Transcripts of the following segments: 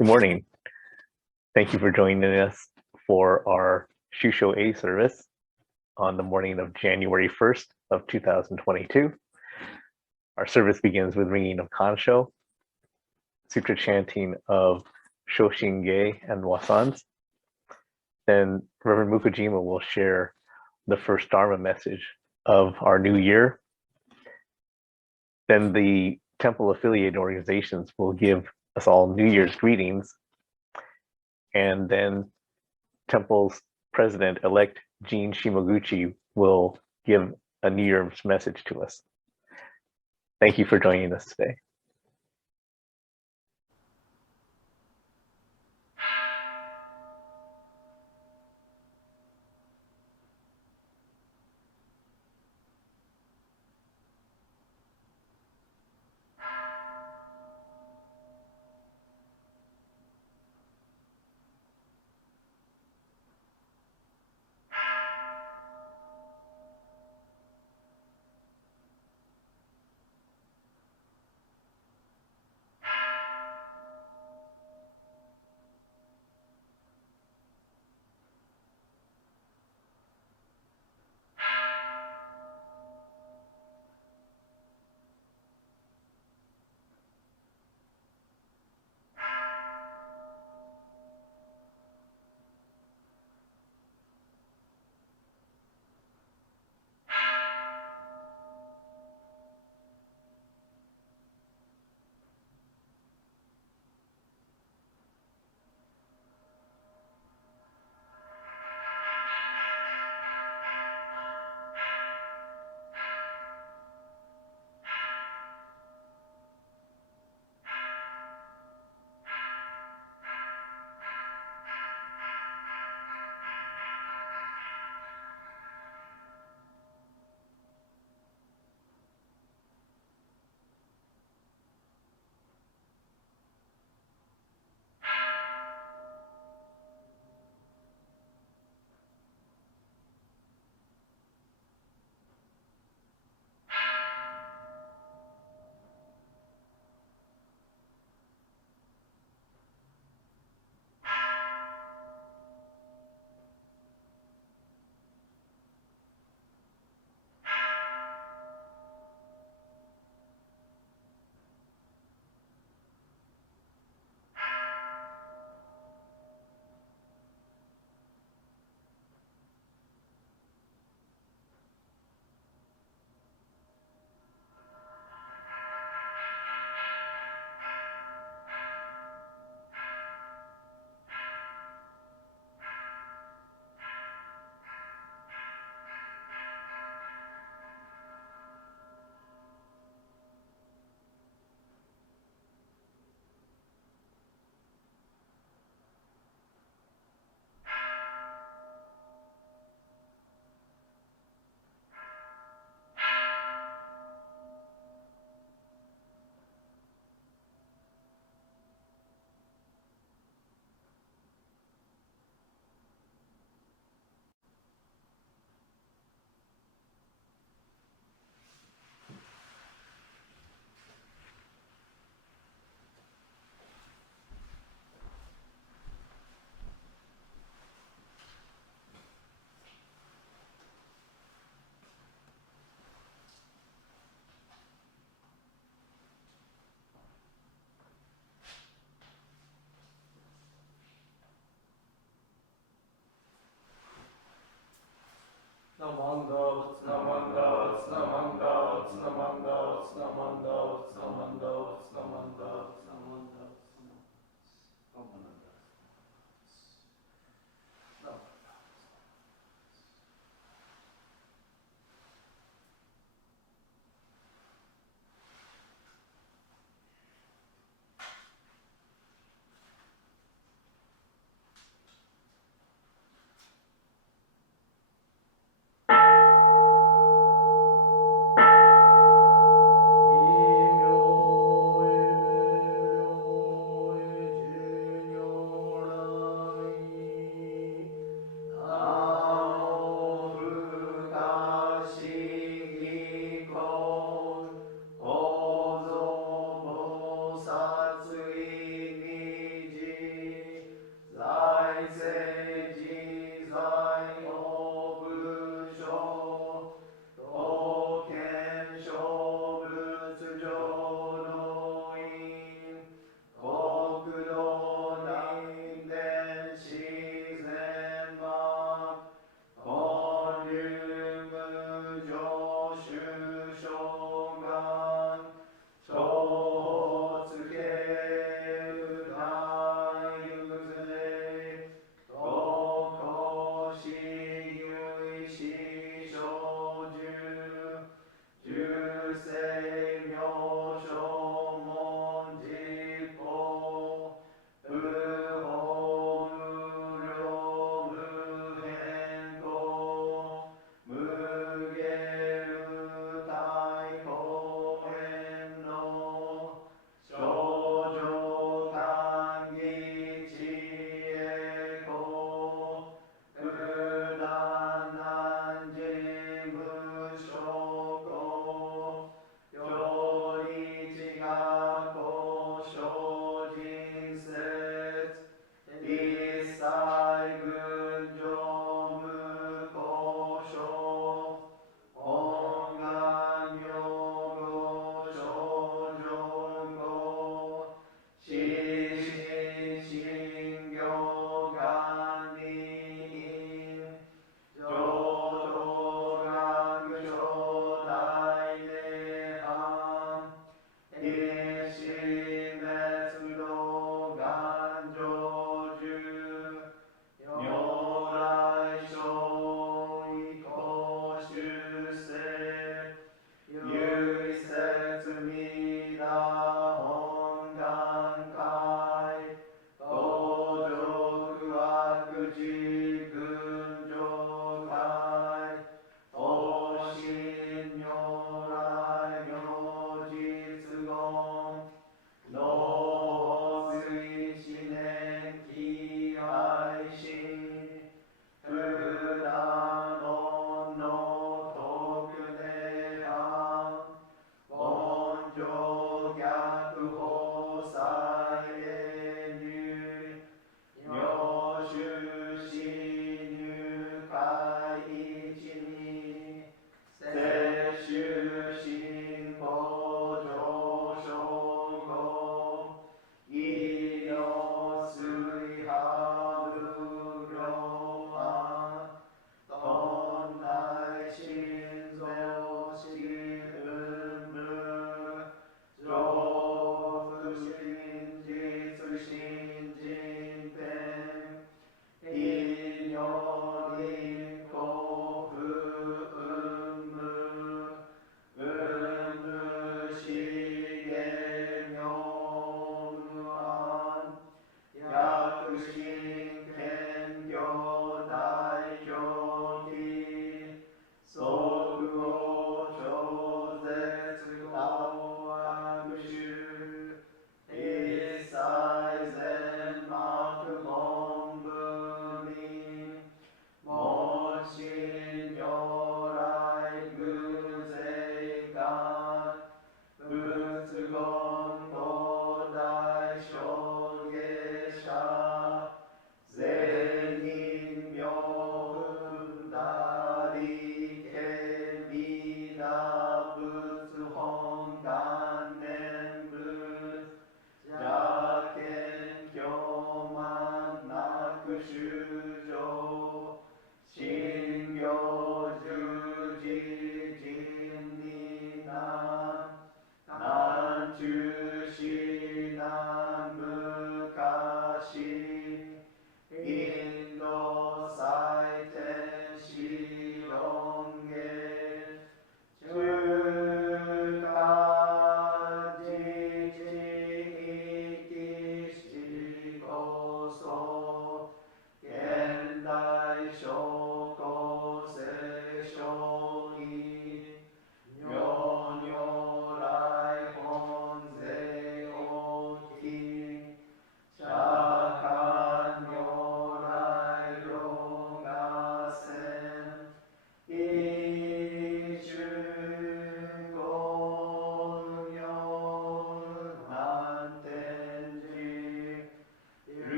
Good morning. Thank you for joining us for our Shusho-e service on the morning of January 1st of 2022. Our service begins with ringing of Kansho, sutra chanting of Shoshinge and Wasan. Then Reverend Mukojima will share the first Dharma message of our new year. Then the temple affiliated organizations will give us all New Year's greetings. And then temple's president-elect Jean Shimoguchi will give a New Year's message to us. Thank you for joining us today. Monjo Gyaku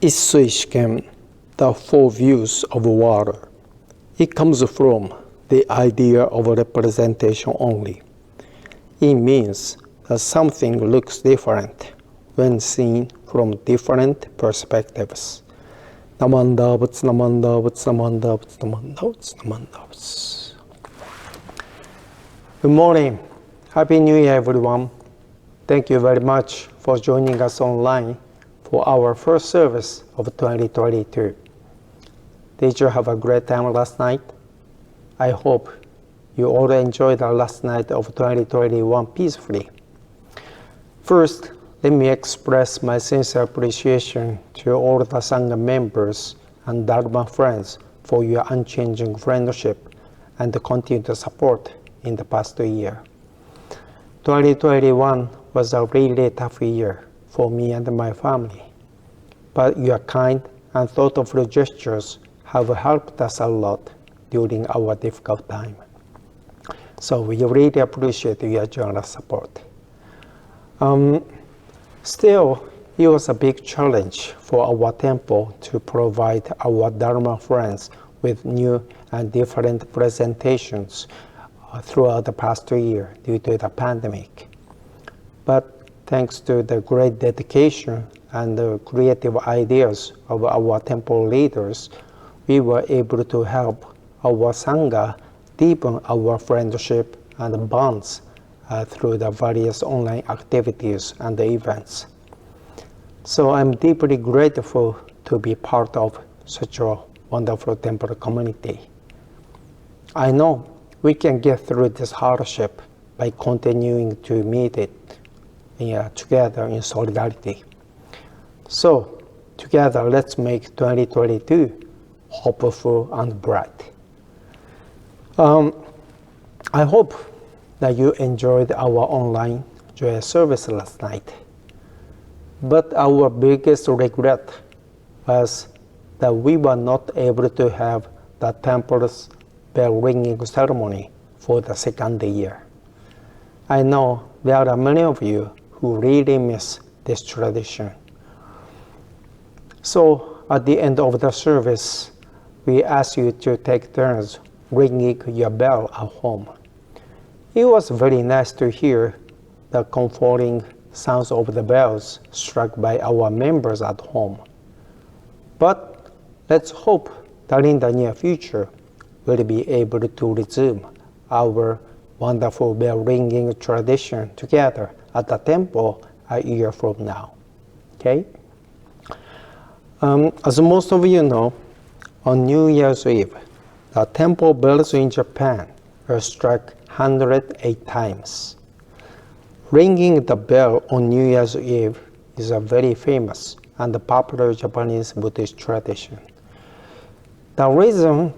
Shusho-e, the four views of water. It comes from the idea of representation only. It means that something looks different when seen from different perspectives. Good morning. Happy New Year, everyone. Thank you very much for joining us online for our first service of 2022. Did you have a great time last night? I hope you all enjoyed the last night of 2021 peacefully. First, let me express my sincere appreciation to all the Sangha members and Dharma friends for your unchanging friendship and the continued support in the past year. 2021 was a really tough year for me and my family, but your kind and thoughtful gestures have helped us a lot during our difficult time. So we really appreciate your generous support. Still, it was a big challenge for our temple to provide our Dharma friends with new and different presentations throughout the past year due to the pandemic. But thanks to the great dedication and the creative ideas of our temple leaders, we were able to help our Sangha deepen our friendship and bonds through the various online activities and events. So I'm deeply grateful to be part of such a wonderful temple community. I know we can get through this hardship by continuing to meet it together in solidarity. So together, let's make 2022 hopeful and bright. I hope that you enjoyed our online joy service last night. But our biggest regret was that we were not able to have the temple's bell ringing ceremony for the second year. I know there are many of you who really miss this tradition. So at the end of the service, we ask you to take turns ringing your bell at home. It was very nice to hear the comforting sounds of the bells struck by our members at home. But let's hope that in the near future, we'll be able to resume our wonderful bell ringing tradition together at the temple a year from now. Okay? As most of you know, on New Year's Eve, the temple bells in Japan are struck 108 times. Ringing the bell on New Year's Eve is a very famous and popular Japanese Buddhist tradition. The reason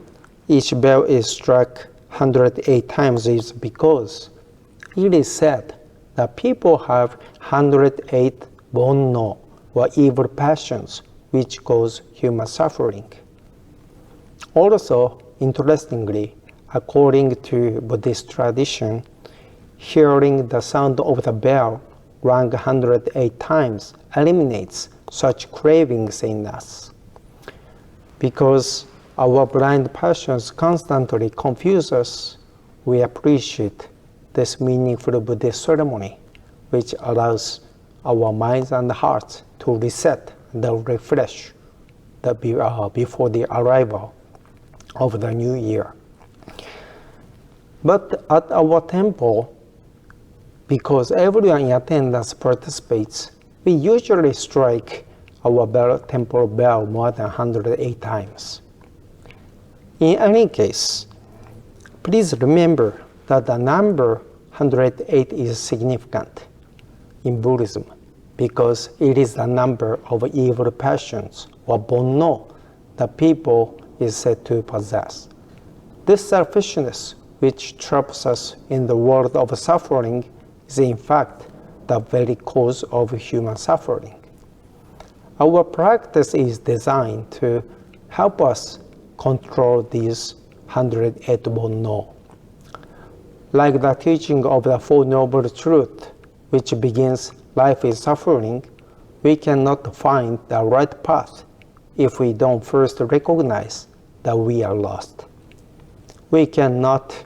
each bell is struck 108 times is because it is said that people have 108 bonno, or evil passions, which cause human suffering. Also, interestingly, according to Buddhist tradition, hearing the sound of the bell rung 108 times eliminates such cravings in us. Because our blind passions constantly confuse us, we appreciate this meaningful Buddhist ceremony, which allows our minds and hearts to reset the refresh before the arrival of the new year. But at our temple, because everyone in attendance participates, we usually strike our temple bell more than 108 times. In any case, please remember that the number 108 is significant in Buddhism because it is the number of evil passions or bonno that people is said to possess. This selfishness, which traps us in the world of suffering, is in fact the very cause of human suffering. Our practice is designed to help us control these 108 bonno. Like the teaching of the Four Noble Truths, which begins life is suffering, we cannot find the right path if we don't first recognize that we are lost. We cannot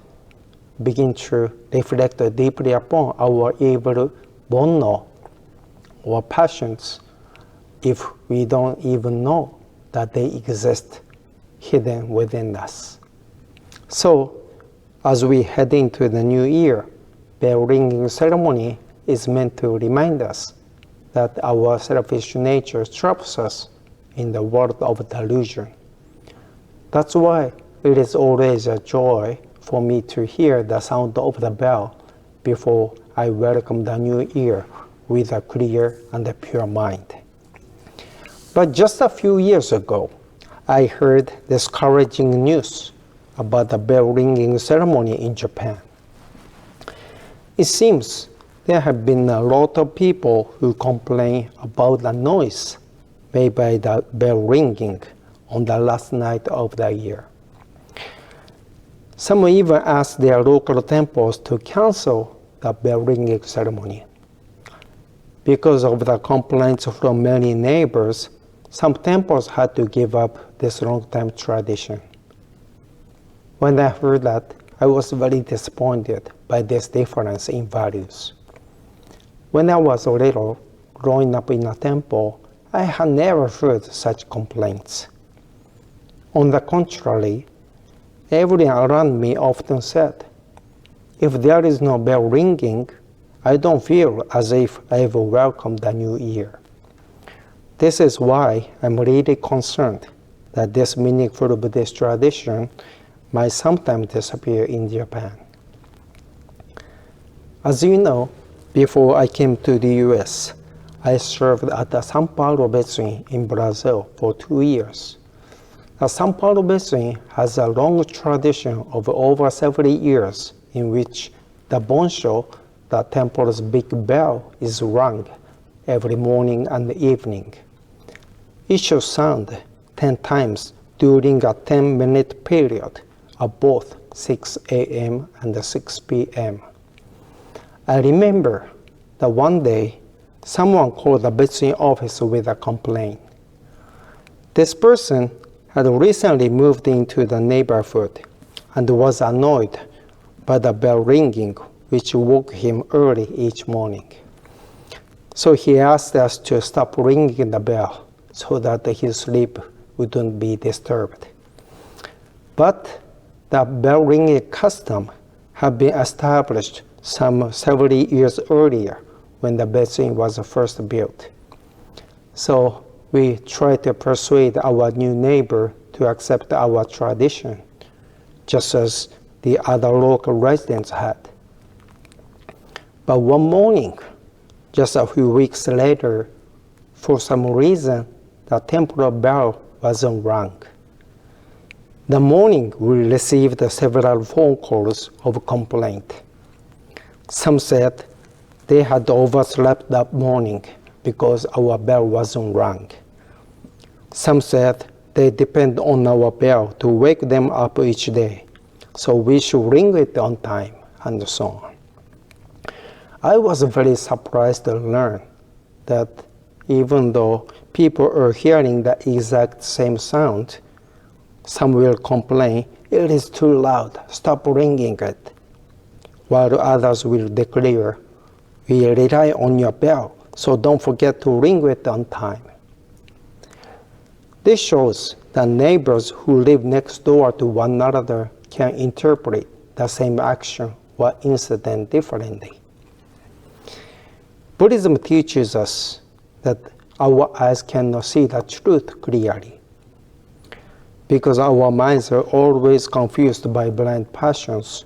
begin to reflect deeply upon our evil bonno or passions if we don't even know that they exist hidden within us. So, as we head into the new year, bell ringing ceremony is meant to remind us that our selfish nature traps us in the world of delusion. That's why it is always a joy for me to hear the sound of the bell before I welcome the new year with a clear and a pure mind. But just a few years ago, I heard discouraging news about the bell ringing ceremony in Japan. It seems there have been a lot of people who complain about the noise made by the bell ringing on the last night of the year. Some even asked their local temples to cancel the bell ringing ceremony. Because of the complaints from many neighbors, some temples had to give up this long-time tradition. When I heard that, I was very disappointed by this difference in values. When I was little, growing up in a temple, I had never heard such complaints. On the contrary, everyone around me often said, if there is no bell ringing, I don't feel as if I've welcomed the new year. This is why I'm really concerned that this meaningful Buddhist tradition might sometimes disappear in Japan. As you know, before I came to the US, I served at the São Paulo Besuin in Brazil for 2 years. The São Paulo Besuin has a long tradition of over 70 years in which the bonsho, the temple's big bell, is rung every morning and evening. It should sound 10 times during a 10-minute period of both 6 a.m. and 6 p.m. I remember that one day, someone called the Besuin office with a complaint. This person had recently moved into the neighborhood and was annoyed by the bell ringing, which woke him early each morning. So he asked us to stop ringing the bell so that his sleep wouldn't be disturbed. But the bell ringing custom had been established some 70 years earlier when the Besuin was first built. So we tried to persuade our new neighbor to accept our tradition, just as the other local residents had. But one morning, just a few weeks later, for some reason, the temple bell wasn't rung. The morning we received several phone calls of complaint. Some said they had overslept that morning because our bell wasn't rung. Some said they depend on our bell to wake them up each day, so we should ring it on time, and so on. I was very surprised to learn that even though people are hearing the exact same sound, some will complain, it is too loud, stop ringing it, while others will declare, we rely on your bell, so don't forget to ring it on time. This shows that neighbors who live next door to one another can interpret the same action or incident differently. Buddhism teaches us that our eyes cannot see the truth clearly. Because our minds are always confused by blind passions,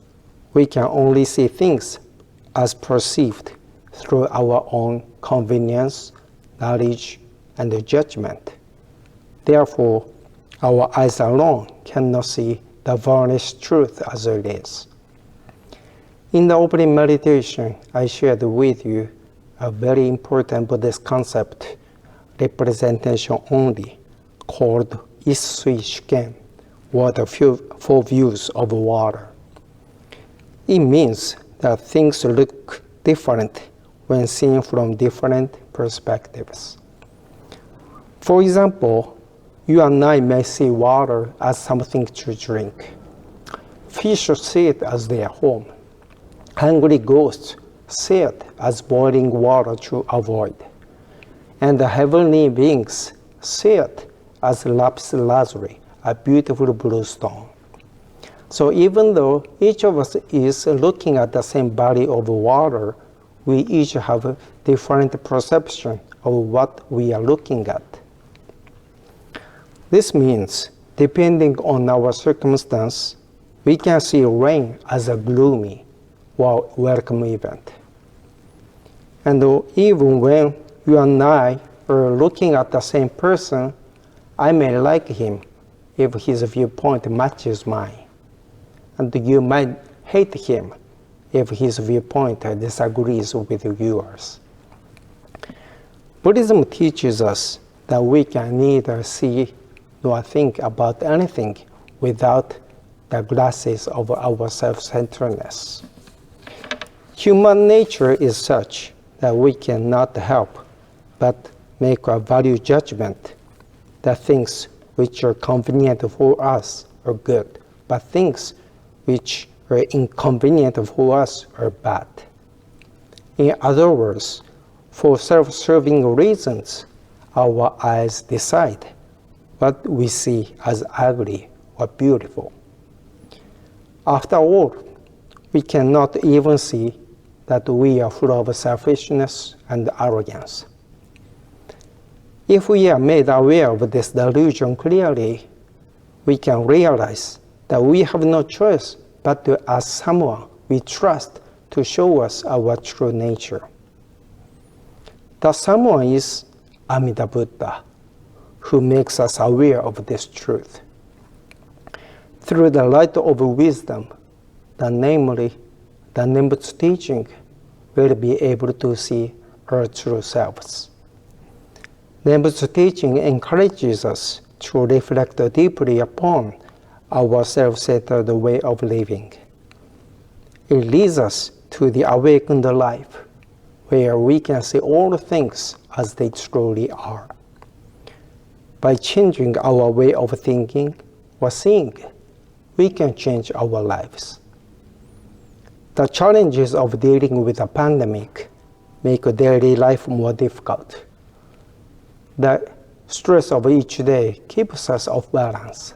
we can only see things as perceived through our own convenience, knowledge, and judgment. Therefore, our eyes alone cannot see the varnished truth as it is. In the opening meditation, I shared with you a very important Buddhist concept, representation only, called Issui Shuken, or the four views of water. It means that things look different when seen from different perspectives. For example, you and I may see water as something to drink. Fish see it as their home. Hungry ghosts see it as boiling water to avoid. And the heavenly beings see it as lapis lazuli, a beautiful blue stone. So even though each of us is looking at the same body of water, we each have a different perception of what we are looking at. This means, depending on our circumstance, we can see rain as a gloomy or welcome event. And even when you and I are looking at the same person, I may like him if his viewpoint matches mine. And you might hate him if his viewpoint disagrees with yours. Buddhism teaches us that we can neither see nor think about anything without the glasses of our self-centeredness. Human nature is such that we cannot help but make a value judgment that things which are convenient for us are good, but things which are inconvenient for us are bad. In other words, for self-serving reasons, our eyes decide what we see as ugly or beautiful. After all, we cannot even see that we are full of selfishness and arrogance. If we are made aware of this delusion clearly, we can realize that we have no choice but to ask someone we trust to show us our true nature. That someone is Amida Buddha, who makes us aware of this truth. Through the light of wisdom, namely the Nembutsu teaching, we'll be able to see our true selves. Nembutsu teaching encourages us to reflect deeply upon our self-centered way of living. It leads us to the awakened life, where we can see all things as they truly are. By changing our way of thinking or seeing, we can change our lives. The challenges of dealing with a pandemic make daily life more difficult. The stress of each day keeps us off balance.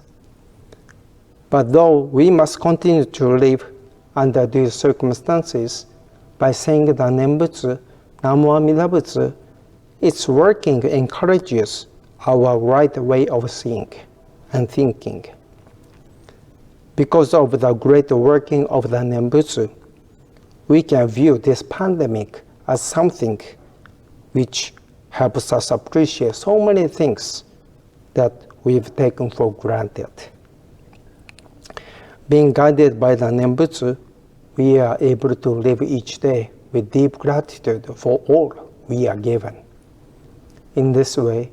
But though we must continue to live under these circumstances, by saying the Nembutsu, Namu Amida Butsu, its working encourages our right way of seeing and thinking. Because of the great working of the Nembutsu, we can view this pandemic as something which helps us appreciate so many things that we've taken for granted. Being guided by the Nembutsu, we are able to live each day with deep gratitude for all we are given. In this way,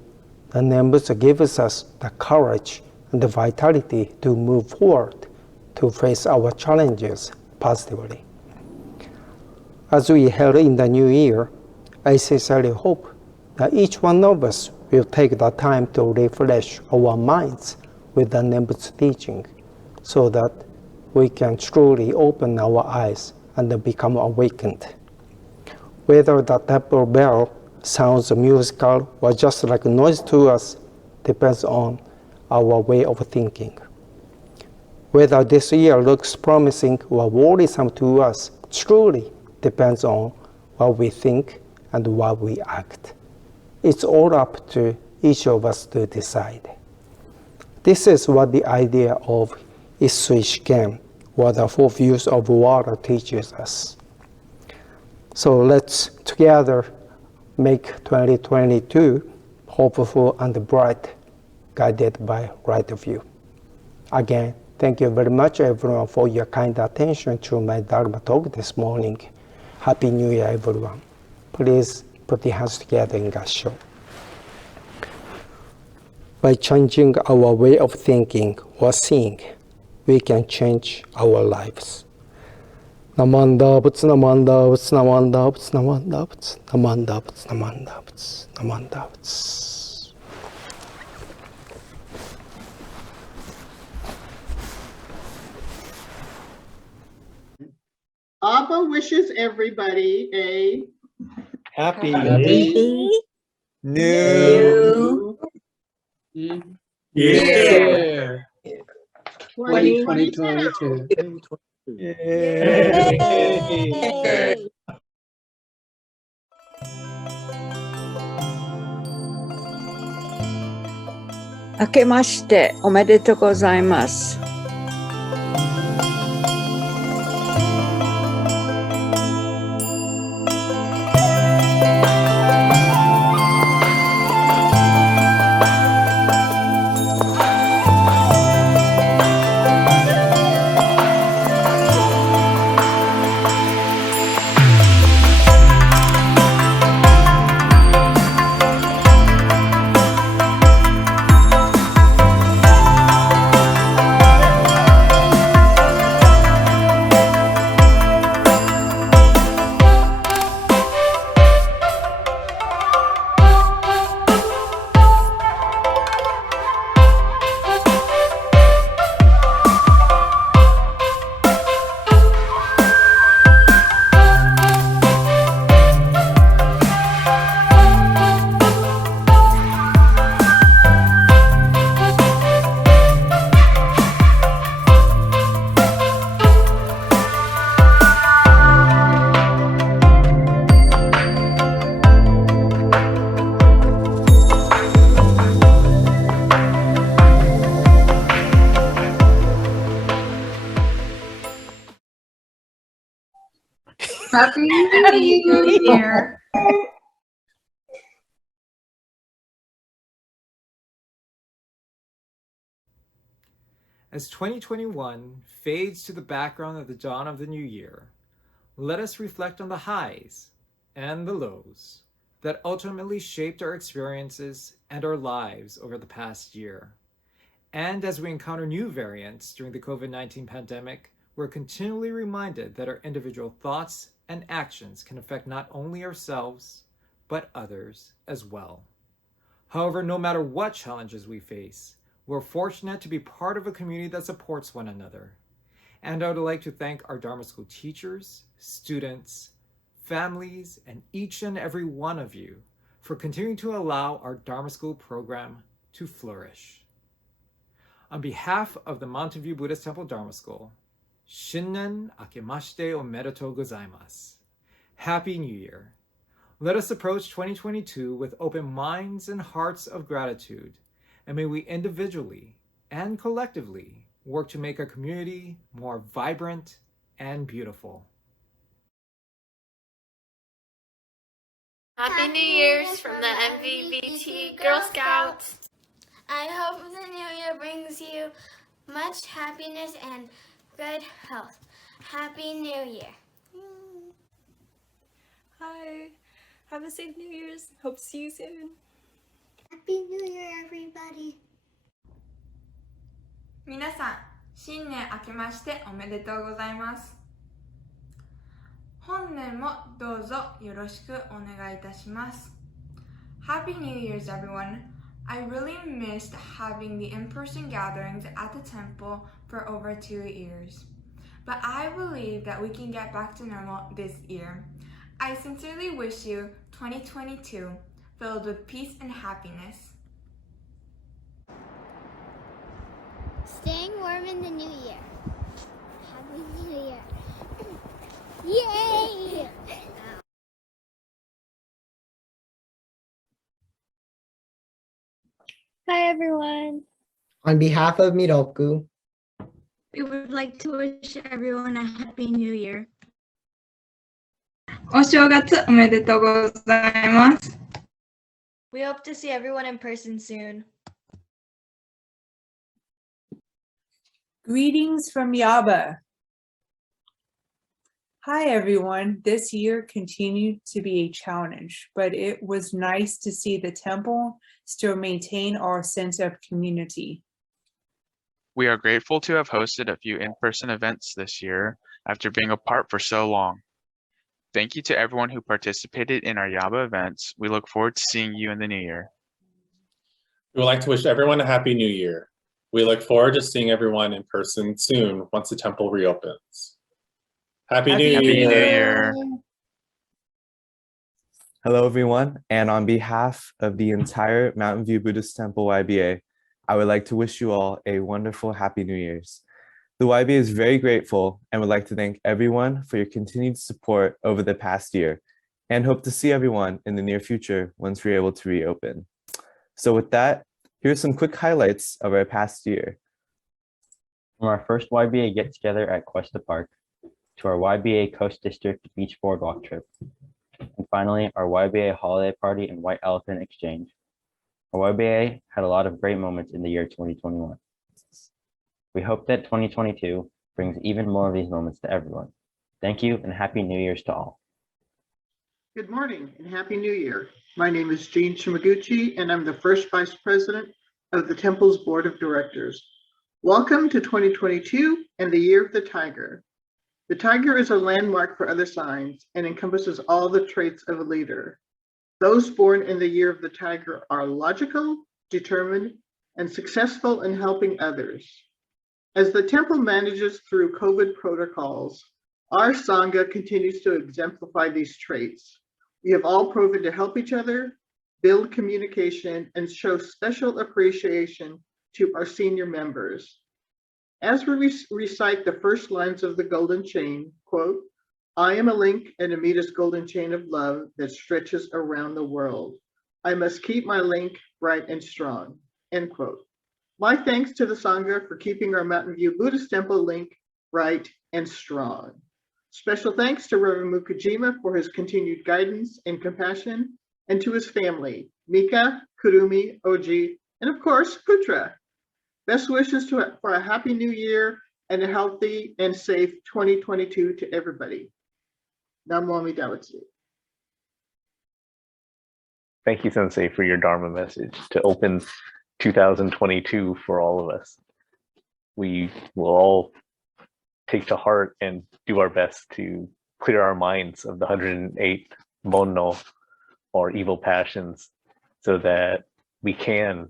the Nembutsu gives us the courage and the vitality to move forward to face our challenges positively. As we head in the new year, I sincerely hope that each one of us will take the time to refresh our minds with the Nembutsu teaching, so that we can truly open our eyes and become awakened. Whether the temple bell sounds musical or just like noise to us, depends on our way of thinking. Whether this year looks promising or worrisome to us truly depends on what we think and what we act. It's all up to each of us to decide. This is what the idea of Issui-shiken, or the 4 views of water, teaches us. So let's together make 2022 hopeful and bright, guided by right view. Again, thank you very much, everyone, for your kind attention to my Dharma talk this morning. Happy New Year, everyone. Please put your hands together in Gassho. By changing our way of thinking or seeing, we can change our lives. Namanda butsu, namanda butsu, namanda butsu, namanda butsu, namanda butsu, namanda butsu, namanda butsu. Abba wishes everybody a Happy new year. 2022. Yay. 明けましておめでとうございます。Happy New Year. As 2021 fades to the background of the dawn of the new year, let us reflect on the highs and the lows that ultimately shaped our experiences and our lives over the past year. And as we encounter new variants during the COVID-19 pandemic, we're continually reminded that our individual thoughts and actions can affect not only ourselves, but others as well. However, no matter what challenges we face, we're fortunate to be part of a community that supports one another. And I would like to thank our Dharma School teachers, students, families, and each and every one of you for continuing to allow our Dharma School program to flourish. On behalf of the Mountain View Buddhist Temple Dharma School, Shinnen akemashite omedetou gozaimasu. Happy New Year. Let us approach 2022 with open minds and hearts of gratitude, and may we individually and collectively work to make our community more vibrant and beautiful. Happy New Year's from the MVBT Girl Scouts. I hope the new year brings you much happiness and good health. Happy New Year. Hi. Have a safe New Year's. Hope to see you soon. Happy New Year, everybody. 皆さん、新年明けましておめでとうございます。本年もどうぞよろしくお願いいたします。Happy New Year's, everyone. I really missed having the in-person gatherings at the temple for over 2 years. But I believe that we can get back to normal this year. I sincerely wish you 2022 filled with peace and happiness. staying warm in the new year. Happy New Year. Yay! Hi everyone. On behalf of Miroku, We would like to wish everyone a Happy New Year. お正月おめでとうございます。 We hope to see everyone in person soon. Greetings from Yaba. Hi, everyone. This year continued to be a challenge, but it was nice to see the temple still maintain our sense of community. We are grateful to have hosted a few in-person events this year after being apart for so long. Thank you to everyone who participated in our Yaba events. We look forward to seeing you in the new year. We would like to wish everyone a Happy New Year. We look forward to seeing everyone in person soon once the temple reopens. Happy New Year! Hello, everyone. And on behalf of the entire Mountain View Buddhist Temple YBA, I would like to wish you all a wonderful Happy New Year's. The YBA is very grateful and would like to thank everyone for your continued support over the past year and hope to see everyone in the near future once we're able to reopen. So with that, here's some quick highlights of our past year. From our first YBA get-together at Cuesta Park, to our YBA Coast District Beach Boardwalk trip, and finally, our YBA holiday party and White Elephant Exchange. Our YBA had a lot of great moments in the year 2021. We hope that 2022 brings even more of these moments to everyone. Thank you and Happy New Year's to all. Good morning and Happy New Year. My name is Jean Shimaguchi and I'm the first Vice President of the Temple's Board of Directors. Welcome to 2022 and the Year of the Tiger. The tiger is a landmark for other signs and encompasses all the traits of a leader. Those born in the Year of the Tiger are logical, determined, and successful in helping others. As the temple manages through COVID protocols, our Sangha continues to exemplify these traits. We have all proven to help each other, build communication, and show special appreciation to our senior members. As we recite the first lines of the Golden Chain, quote, I am a link in Amita's golden chain of love that stretches around the world. I must keep my link bright and strong, end quote. My thanks to the Sangha for keeping our Mountain View Buddhist Temple link bright and strong. Special thanks to Reverend Mukojima for his continued guidance and compassion, and to his family, Mika, Kurumi, Oji, and of course, Putra. Best wishes for a Happy New Year and a healthy and safe 2022 to everybody. Namo Amida Butsu. Thank you, Sensei, for your Dharma message to open 2022 for all of us. We will all take to heart and do our best to clear our minds of the 108 monno, or evil passions, so that we can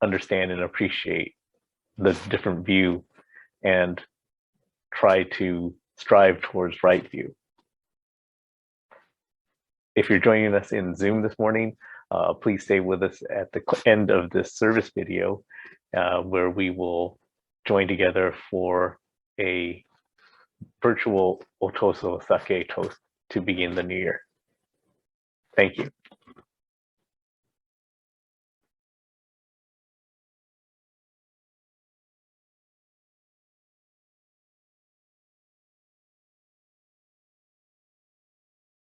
understand and appreciate the different view and try to strive towards right view. If you're joining us in Zoom this morning, please stay with us at the end of this service video, where we will join together for a virtual Otoso Sake toast to begin the new year. Thank you.